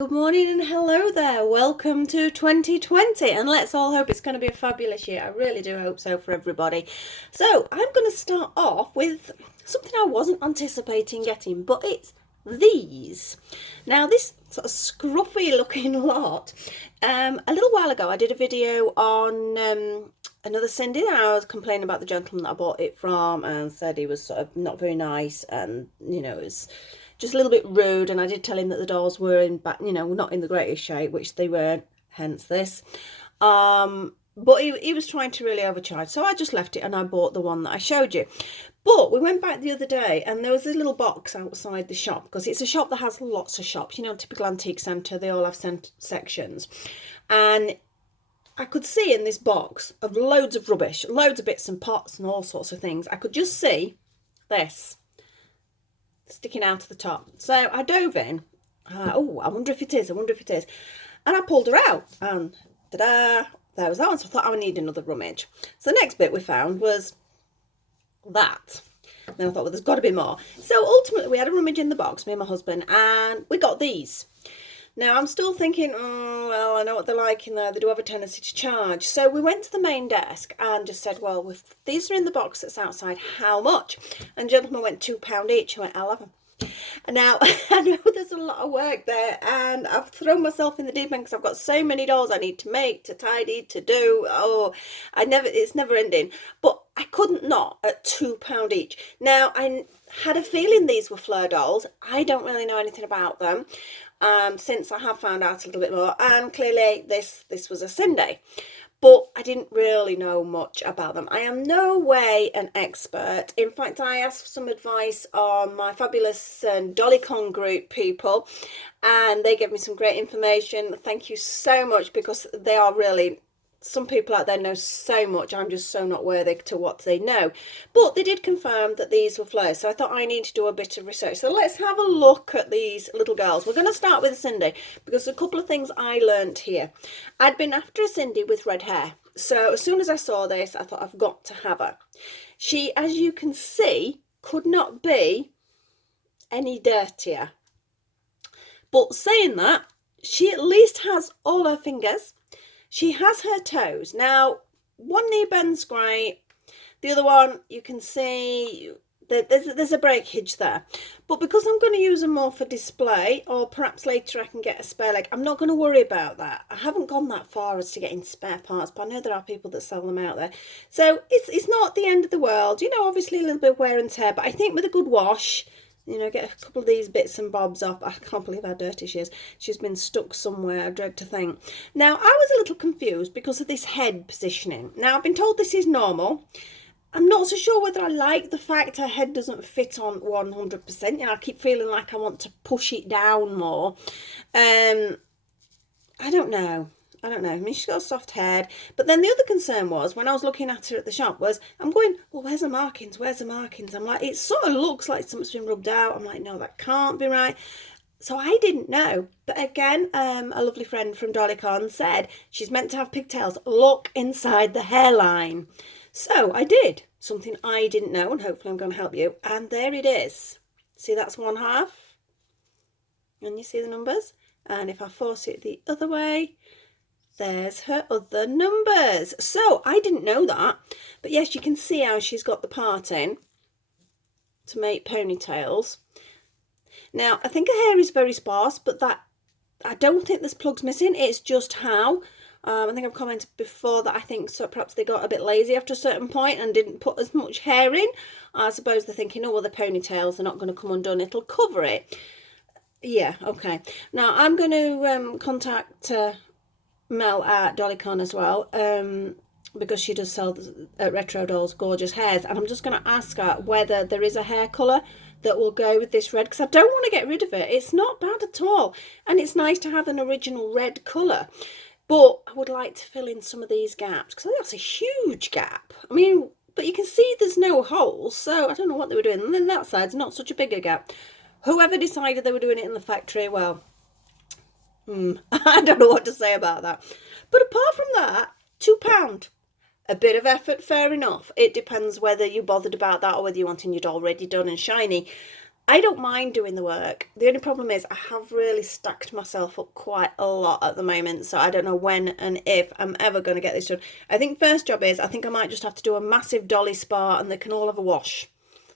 Good morning and hello there. Welcome to 2020, and let's all hope it's going to be a fabulous year. I really do hope so for everybody. So, I'm going to start off with something I wasn't anticipating getting, but it's these. Now, this sort of scruffy looking lot. A little while ago, I did a video on another Sindy, and I was complaining about the gentleman that I bought it from and said he was sort of not very nice, and it was just a little bit rude. And I did tell him that the dolls were in back, not in the greatest shape, which they weren't, hence this. But he was trying to really overcharge, so I just left it and I bought the one that I showed you. But we went back the other day and there was this little box outside the shop, because it's a shop that has lots of shops, typical antique centre, they all have sections. And I could see in this box of loads of rubbish, loads of bits and pots and all sorts of things. I could just see this sticking out of the top. So I dove in. I wonder if it is. And I pulled her out, and ta-da, there was that one. So I thought I would need another rummage. So the next bit we found was that. And then I thought, well, there's got to be more. So ultimately, we had a rummage in the box, me and my husband, and we got these. Now, I'm still thinking, well, I know what they're like in there. They do have a tendency to charge. So we went to the main desk and just said, well, if these are in the box that's outside, how much? And the gentleman went £2 each. I went, 11. And now, I know there's a lot of work there, and I've thrown myself in the deep end because I've got so many dolls I need to make, to tidy, to do. It's never ending. But I couldn't not at £2 each. Now, I had a feeling these were Fleur dolls. I don't really know anything about them. Since I have found out a little bit more, and clearly this was a Sindy, but I didn't really know much about them. I am no way an expert. In fact, I asked for some advice on my fabulous Dollycon group people, and they gave me some great information. Thank you so much, because they are really, some people out there know so much. I'm just so not worthy to what they know. But they did confirm that these were Fleurs, so I thought I need to do a bit of research. So let's have a look at these little girls. We're going to start with Sindy, because a couple of things I learned here. I'd been after a Sindy with red hair, so as soon as I saw this, I thought I've got to have her. She, as you can see, could not be any dirtier. But saying that, she at least has all her fingers. She has her toes. Now, one knee bend's great. The other one, you can see that there's a breakage there. But because I'm going to use them more for display, or perhaps later I can get a spare leg, I'm not going to worry about that. I haven't gone that far as to getting spare parts, but I know there are people that sell them out there. So it's not the end of the world. Obviously a little bit of wear and tear, but I think with a good wash, get a couple of these bits and bobs off. I can't believe how dirty she is. She's been stuck somewhere, I dread to think. Now, I was a little confused because of this head positioning. Now, I've been told this is normal. I'm not so sure whether I like the fact her head doesn't fit on 100%. I keep feeling like I want to push it down more. I don't know. I mean, she's got a soft head. But then the other concern was, when I was looking at her at the shop, was I'm going, well, where's the markings? I'm like, it sort of looks like something's been rubbed out. I'm like, no, that can't be right. So I didn't know. But again, a lovely friend from Dollycon said she's meant to have pigtails. Look inside the hairline. So I did. Something I didn't know, and hopefully I'm going to help you. And there it is. See, that's 1/2. And you see the numbers? And if I force it the other way, there's her other numbers. So I didn't know that, but yes, you can see how she's got the part in to make ponytails. Now, I think her hair is very sparse, but that, I don't think there's plugs missing. It's just how. I think I've commented before that I think so perhaps they got a bit lazy after a certain point and didn't put as much hair in. I suppose they're thinking, oh, well, the ponytails are not going to come undone. It'll cover it. Yeah, okay. Now, I'm going to contact Mel at Dollycon as well, because she does sell retro dolls, gorgeous hairs, and I'm just going to ask her whether there is a hair colour that will go with this red, because I don't want to get rid of it. It's not bad at all, and it's nice to have an original red colour, but I would like to fill in some of these gaps, because I think that's a huge gap. I mean, but you can see there's no holes, so I don't know what they were doing. And then that side's not such a bigger gap. Whoever decided they were doing it in the factory, well, I don't know what to say about that. But apart from that, £2. A bit of effort, fair enough. It depends whether you bothered about that or whether you wanted your doll ready, done and shiny. I don't mind doing the work. The only problem is I have really stacked myself up quite a lot at the moment, so I don't know when and if I'm ever going to get this done. I think first job is I think I might just have to do a massive dolly spa and they can all have a wash.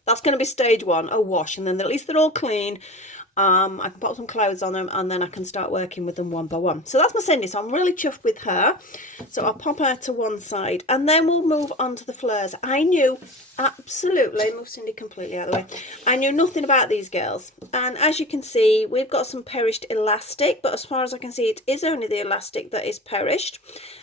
That's going to be stage one, a wash, and then at least they're all clean. I can put some clothes on them and then I can start working with them one by one. So that's my Sindy. So I'm really chuffed with her. So I'll pop her to one side and then we'll move on to the Fleurs. I knew absolutely, move Sindy completely out of the way. I knew nothing about these girls. And as you can see, we've got some perished elastic, but as far as I can see, it is only the elastic that is perished.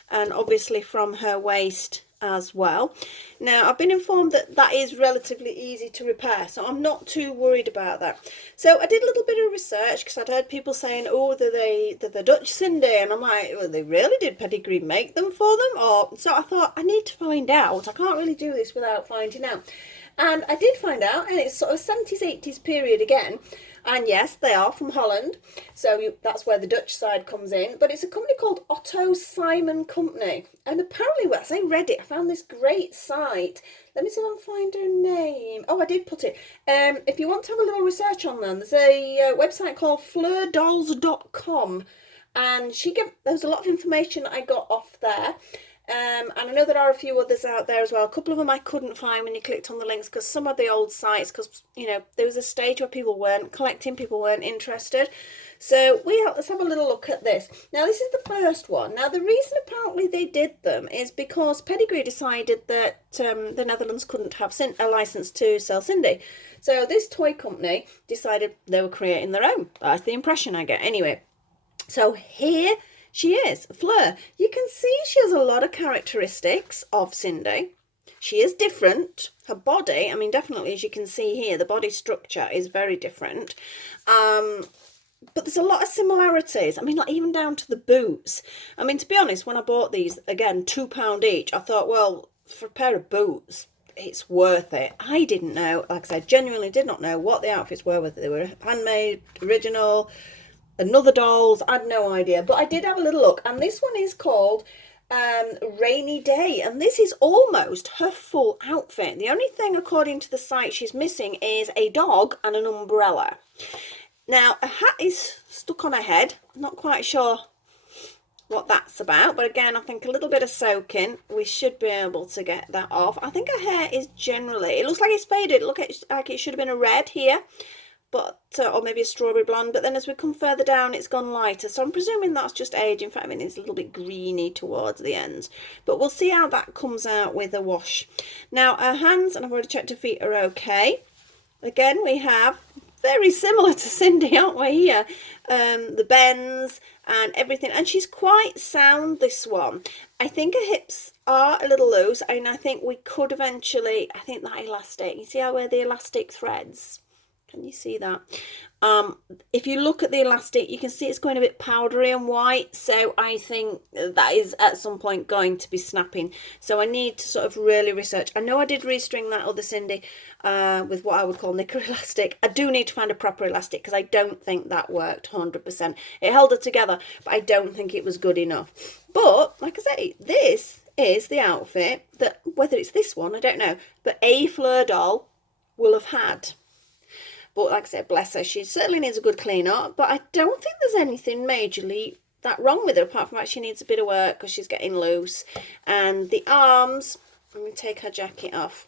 And obviously from her waist as well. Now I've been informed that that is relatively easy to repair, so I'm not too worried about that. So I did a little bit of research because I'd heard people saying, oh, they're the Dutch Sindy, and I'm like, well, they really did Pedigree make them for them? Or so I thought I need to find out. I can't really do this without finding out. And I did find out, and it's sort of 70s, 80s period again. And yes, they are from Holland, so that's where the Dutch side comes in. But it's a company called Otto Simon Company. And apparently, as I read it, I found this great site. Let me see if I can find her name. Oh, I did put it. If you want to have a little research on them, there's a website called fleurdolls.com. And there's a lot of information that I got off there. And I know there are a few others out there as well. A couple of them I couldn't find when you clicked on the links because some of the old sites, because, you know, there was a stage where people weren't collecting, people weren't interested. So let's have a little look at this. Now, this is the first one. Now, the reason apparently they did them is because Pedigree decided that the Netherlands couldn't have a license to sell Sindy. So this toy company decided they were creating their own. That's the impression I get. Anyway, so here she is, Fleur. You can see she has a lot of characteristics of Sindy. She is different. Her body, I mean, definitely, as you can see here, the body structure is very different. But there's a lot of similarities. I mean, like even down to the boots. I mean, to be honest, when I bought these, again, £2 each, I thought, well, for a pair of boots, it's worth it. I didn't know, like I said, genuinely did not know what the outfits were, whether they were handmade, original, another dolls, I had no idea. But I did have a little look, and this one is called Rainy Day, and this is almost her full outfit. The only thing, according to the site, she's missing is a dog and an umbrella. Now, a hat is stuck on her head. I'm not quite sure what that's about, but again, I think a little bit of soaking, we should be able to get that off. I think her hair is generally, it looks like it's faded. Look, like it should have been a red here, but or maybe a strawberry blonde, but then as we come further down, it's gone lighter, so I'm presuming that's just age. In fact, I mean, it's a little bit greeny towards the ends, but we'll see how that comes out with a wash. Now, her hands, and I've already checked her feet, are okay. Again, we have very similar to Sindy, aren't we, here? The bends and everything, and she's quite sound, this one. I think her hips are a little loose, and I think we could eventually, I think that elastic, you see how where the elastic threads? Can you see that? If you look at the elastic, you can see it's going a bit powdery and white. So I think that is at some point going to be snapping. So I need to sort of really research. I know I did restring that other Sindy with what I would call knicker elastic. I do need to find a proper elastic because I don't think that worked 100%. It held it together, but I don't think it was good enough. But like I say, this is the outfit that, whether it's this one, I don't know, but a Fleur doll will have had. But like I said, bless her, she certainly needs a good clean up, but I don't think there's anything majorly that wrong with her, apart from that she needs a bit of work because she's getting loose. And the arms, let me take her jacket off.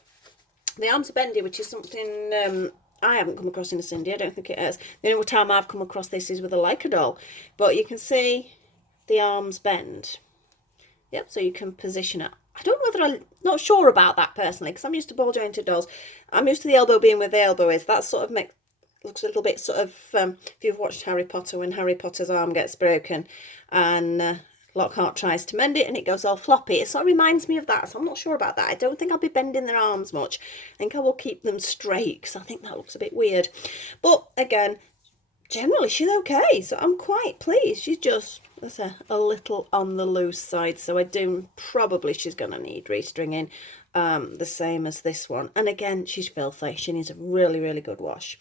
The arms are bendy, which is something I haven't come across in a Sindy. I don't think it is. The only time I've come across this is with a Leica doll. But you can see the arms bend. Yep, so you can position it. I don't know whether I'm not sure about that personally, because I'm used to ball jointed dolls. I'm used to the elbow being where the elbow is. That sort of looks a little bit sort of, if you've watched Harry Potter, when Harry Potter's arm gets broken and Lockhart tries to mend it and it goes all floppy. It sort of reminds me of that, so I'm not sure about that. I don't think I'll be bending their arms much. I think I will keep them straight because I think that looks a bit weird. But again, generally she's okay, so I'm quite pleased. She's just, let's say, a little on the loose side, so I do probably she's going to need restringing, the same as this one. And again, she's filthy. She needs a really, really good wash.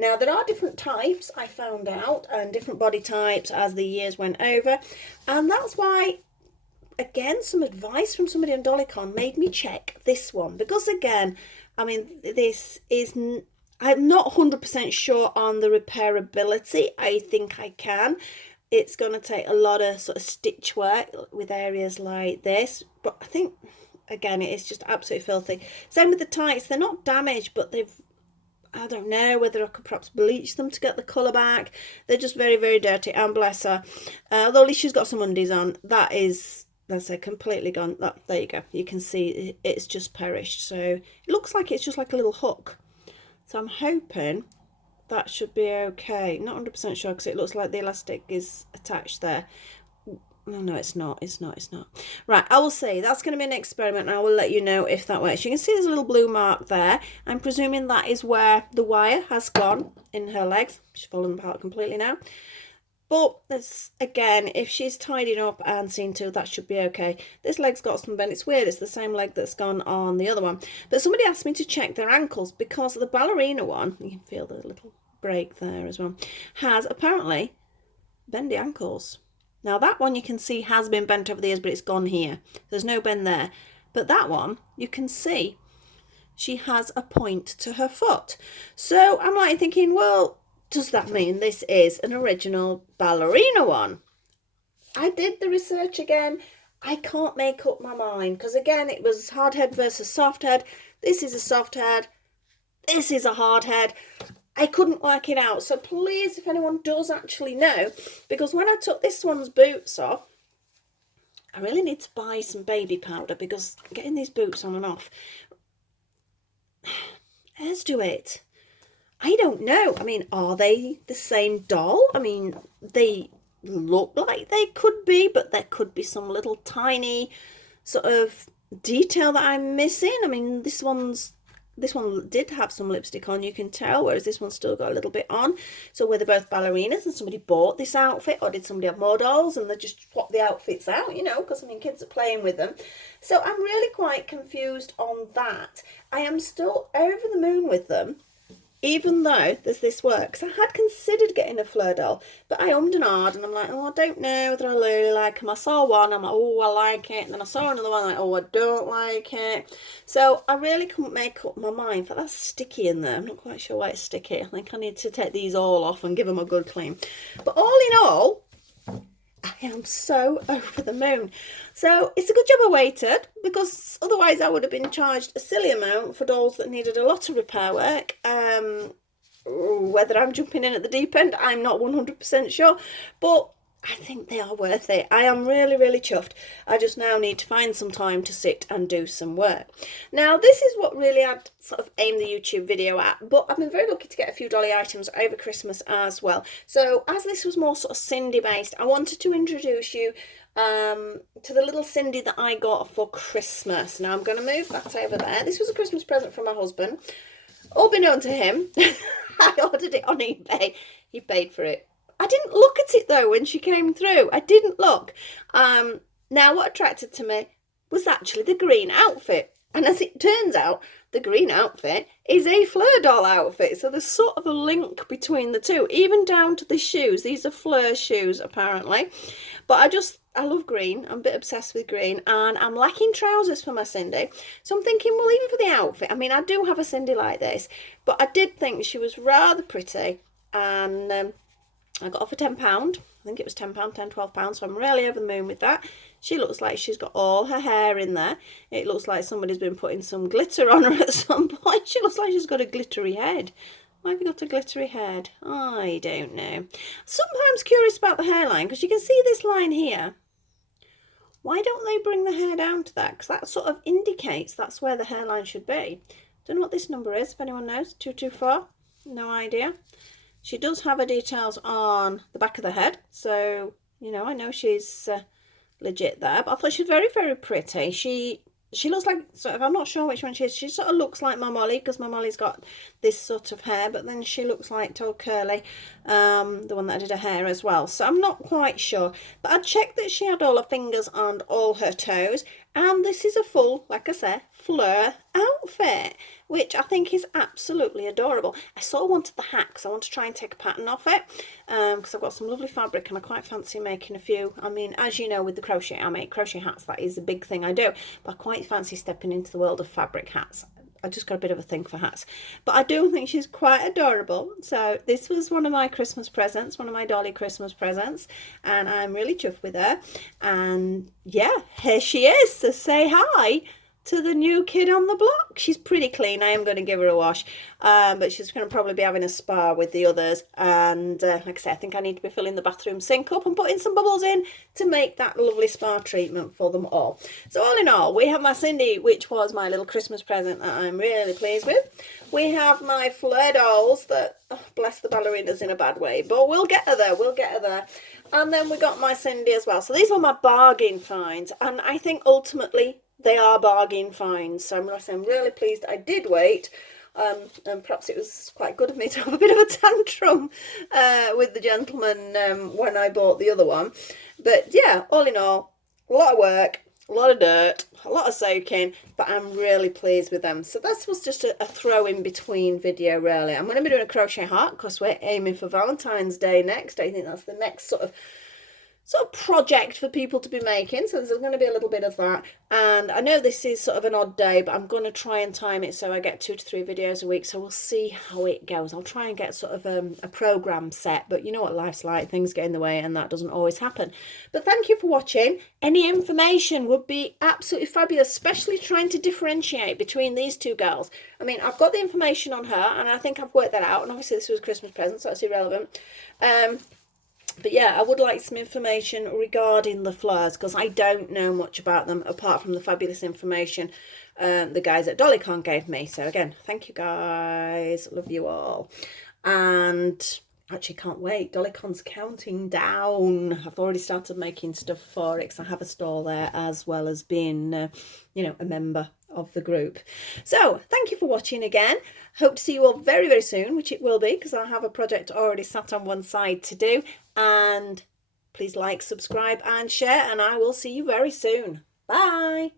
Now, there are different types, I found out, and different body types as the years went over. And that's why, again, some advice from somebody on Dollycon made me check this one. Because, again, I mean, this is, I'm not 100% sure on the repairability. I think I can. It's going to take a lot of sort of stitch work with areas like this. But I think, again, it is just absolutely filthy. Same with the tights. They're not damaged, but I don't know whether I could perhaps bleach them to get the colour back. They're just very, very dirty, and bless her. Although at least she's got some undies on. That is, let's say, completely gone. There you go. You can see it's just perished. So it looks like it's just like a little hook. So I'm hoping that should be okay. Not 100% sure because it looks like the elastic is attached there. No, it's not. It's not. Right, I will see. That's going to be an experiment and I will let you know if that works. You can see there's a little blue mark there. I'm presuming that is where the wire has gone in her legs. She's fallen apart completely now. But that's, again, if she's tidied up and seen to, that should be okay. This leg's got some bend. It's weird. It's the same leg that's gone on the other one. But somebody asked me to check their ankles because the ballerina one, you can feel the little break there as well, has apparently bendy ankles. Now that one you can see has been bent over the years, but it's gone here. There's no bend there. But that one, you can see she has a point to her foot. So I'm like thinking, well, does that mean this is an original ballerina one? I did the research again. I can't make up my mind because, again, it was hard head versus soft head. This is a soft head. This is a hard head. I couldn't work it out. So please, if anyone does actually know, because when I took this one's boots off, I really need to buy some baby powder because getting these boots on and off, hairs do it. I don't know. I mean, are they the same doll? I mean, they look like they could be, but there could be some little tiny sort of detail that I'm missing. I mean, this one did have some lipstick on, you can tell, whereas this one's still got a little bit on. So were they both ballerinas and somebody bought this outfit, or did somebody have more dolls and they just swapped the outfits out, you know, because I mean kids are playing with them. So I'm really quite confused on that. I am still over the moon with them, even though there's this work. Because I had considered getting a Fleur doll, but I ummed and ahed, and I'm like, oh, I don't know whether I really like them. I saw one, I'm like, oh, I like it, and then I saw another one, I'm like, oh, I don't like it. So I really couldn't make up my mind. But that's sticky in there. I'm not quite sure why it's sticky. I think I need to take these all off and give them a good clean. But all in all, I am so over the moon. So it's a good job I waited, because otherwise I would have been charged a silly amount for dolls that needed a lot of repair work. Whether I'm jumping in at the deep end, I'm not 100% sure, but I think they are worth it. I am really, really chuffed. I just now need to find some time to sit and do some work. Now, this is what really I'd sort of aimed the YouTube video at, but I've been very lucky to get a few dolly items over Christmas as well. So as this was more sort of Sindy based, I wanted to introduce you to the little Sindy that I got for Christmas. Now I'm going to move that over there. This was a Christmas present from my husband. All beknown to him. I ordered it on eBay. He paid for it. I didn't look at it though when she came through. I didn't look. Now what attracted to me was actually the green outfit. And as it turns out, the green outfit is a Fleur doll outfit. So there's sort of a link between the two, even down to the shoes. These are Fleur shoes, apparently. But I love green. I'm a bit obsessed with green. And I'm lacking trousers for my Sindy. So I'm thinking, well, even for the outfit, I mean, I do have a Sindy like this. But I did think she was rather pretty. And I got her for £10. I think it was £10, £12. So I'm really over the moon with that. She looks like she's got all her hair in there. It looks like somebody's been putting some glitter on her at some point. She looks like she's got a glittery head. Why have you got a glittery head? I don't know. Sometimes curious about the hairline, because you can see this line here. Why don't they bring the hair down to that? Because that sort of indicates that's where the hairline should be. Don't know what this number is, if anyone knows. 224. No idea. She does have her details on the back of the head, so, you know, I know she's legit there. But I thought she's very, very pretty. She looks like, sort of, I'm not sure which one she is. She sort of looks like my Molly, because my Molly's got this sort of hair, but then she looks like Tall Curly, the one that I did her hair as well. So I'm not quite sure. But I checked that she had all her fingers and all her toes. And this is a full, like I said, Fleur outfit, which I think is absolutely adorable. I sort of wanted the hat because I want to try and take a pattern off it, because I've got some lovely fabric and I quite fancy making a few. I mean, as you know, with the crochet, I make crochet hats. That is a big thing I do. But I quite fancy stepping into the world of fabric hats. I just got a bit of a thing for hats. But I do think she's quite adorable. So this was one of my Christmas presents, one of my Dolly Christmas presents. And I'm really chuffed with her. And yeah, here she is. So say hi to the new kid on the block. She's pretty clean. I am going to give her a wash, but she's going to probably be having a spa with the others. And like I said, I think I need to be filling the bathroom sink up and putting some bubbles in to make that lovely spa treatment for them all. So all in all, we have my Sindy, which was my little Christmas present that I'm really pleased with. We have my Fleur dolls that, oh, bless the ballerinas in a bad way, but we'll get her there, we'll get her there. And then we got my Sindy as well. So these were my bargain finds, and I think ultimately they are bargain finds. So I'm really pleased I did wait. And perhaps it was quite good of me to have a bit of a tantrum with the gentleman when I bought the other one. But yeah, all in all, a lot of work, a lot of dirt, a lot of soaking, but I'm really pleased with them. So that was just a throw in between video, really. I'm going to be doing a crochet heart because we're aiming for Valentine's Day next. I think that's the next sort of project for people to be making, so there's going to be a little bit of that. And I know this is sort of an odd day, but I'm going to try and time it so I get 2 to 3 videos a week, so we'll see how it goes. I'll try and get sort of a program set, but you know what life's like, things get in the way and that doesn't always happen. But thank you for watching. Any information would be absolutely fabulous, especially trying to differentiate between these two girls. I mean, I've got the information on her and I think I've worked that out, and obviously this was a Christmas present, so it's irrelevant. But yeah, I would like some information regarding the Fleurs because I don't know much about them apart from the fabulous information the guys at DollyCon gave me. So again, thank you guys. Love you all. And actually can't wait. DollyCon's counting down. I've already started making stuff for it because I have a stall there as well as being, you know, a member of the group. So thank you for watching again. Hope to see you all very, very soon, which it will be because I have a project already sat on one side to do. And please like, subscribe and share, and I will see you very soon. Bye.